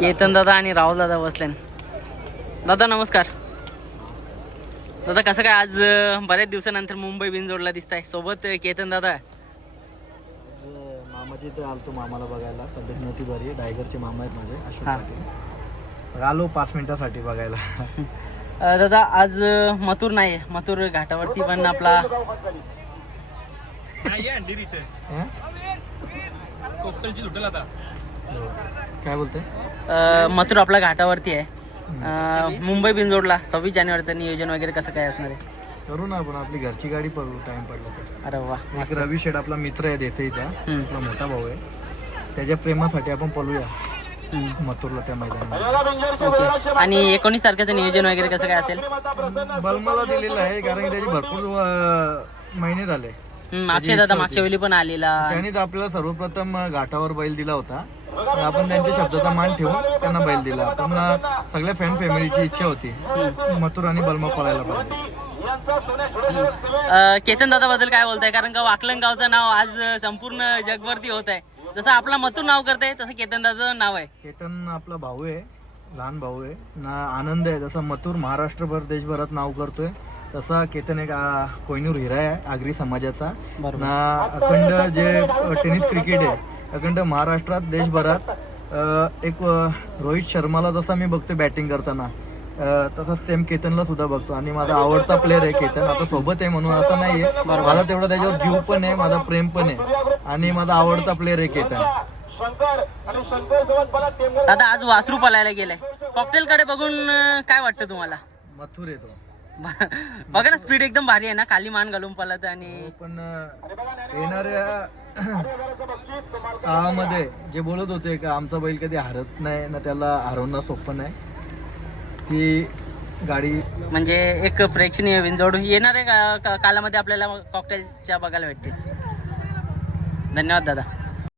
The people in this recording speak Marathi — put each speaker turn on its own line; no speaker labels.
केतन दादा आणि राहुल दादा बसले दादा नमस्कार. दादा कसं काय आज बऱ्याच दिवसानंतर मुंबई बिनजोडला दिसत आहे सोबत केतन दादा.
मामाची इथे आलतो मामाला बघायला. तब्येत नव्हती बरी. डायगरचे मामा आहेत माझे अशोक. पाटील. आलो पाच मिनिटासाठी बघायला.
दादा आज मथुर नाही आहे मथुर घाटावरती पण आपला
हं? हो. काय बोलते
अं, मथुर आपला घाटावरती आहे. मुंबई बिनजोडला सव्वीस जानेवारीचं नियोजन वगैरे कसं काय असणार आहे?
करू ना आपण आपली घरची गाडी पडू टाइम पडला
अरे वा
रवी शेठ आपला मित्र आहे देसाईचा. आपला मोठा भाऊ आहे. त्याच्या प्रेमासाठी आपण पळूया. मथुरला त्या मैदानात
ओके. आणि एकोणीस तारखेचं नियोजन वगैरे कसं काय असेल?
बलमाला दिलेलं आहे कारण की त्याचे भरपूर महिने झाले.
अक्षय दादा मागच्या वेळी पण आलेला.
त्यांनीच आपल्याला सर्वप्रथम घाटावर बैल दिला होता. आपण त्यांच्या शब्दाचा मान ठेवून त्यांना बैल दिला. पण सगळ्या फॅन फॅमिलीची इच्छा होती. मथुर आणि बलमा पळायला पाहिजे.
केतन दादा बद्दल काय बोलताय? कारण का वाकलन गावचं नाव आज संपूर्ण जगभरती होत आहे. जसं आपला मथुर नाव करताय तसं केतन दादाचं नाव आहे.
केतन आपला भाऊ आहे लहान भाऊ आहे. ना आनंद आहे. जसा मथुर महाराष्ट्रभर देशभरात नाव करतोय तसा केतन एक आ, कोहिनूर हिरा आहे आगरी समाजाचा. ना अखंड जे टेनिस क्रिकेट आहे अखंड महाराष्ट्रात देशभरात एक रोहित शर्माला जसा मी बघतोय बॅटिंग करताना तसा सेम केतनला सुद्धा बघतो. आणि माझा आवडता प्लेअर आहे केतन. आता सोबत आहे म्हणून असं नाहीये. मला तेवढा त्याच्यावर जीव पण आहे माझा प्रेम पण आहे. आणि माझा आवडता प्लेअर आहे केतन.
दादा आज वासरू पलायला गेलाय. कॉकटेल कडे बघून काय वाटतं तुम्हाला?
मथुर येतो
बघा ना स्पीड एकदम भारी आहे ना खाली मान घालून पळत आणि
पण अ, येणाऱ्या काळामध्ये जे बोलत होते का आमचा बैल कधी हरत नाही ना त्याला हरवणं सोपं नाही ती गाडी
म्हणजे एक प्रेक्षणीय विंजोड येणाऱ्या कालामध्ये आपल्याला कॉकटेलच्या बघायला भेटतील. धन्यवाद दादा.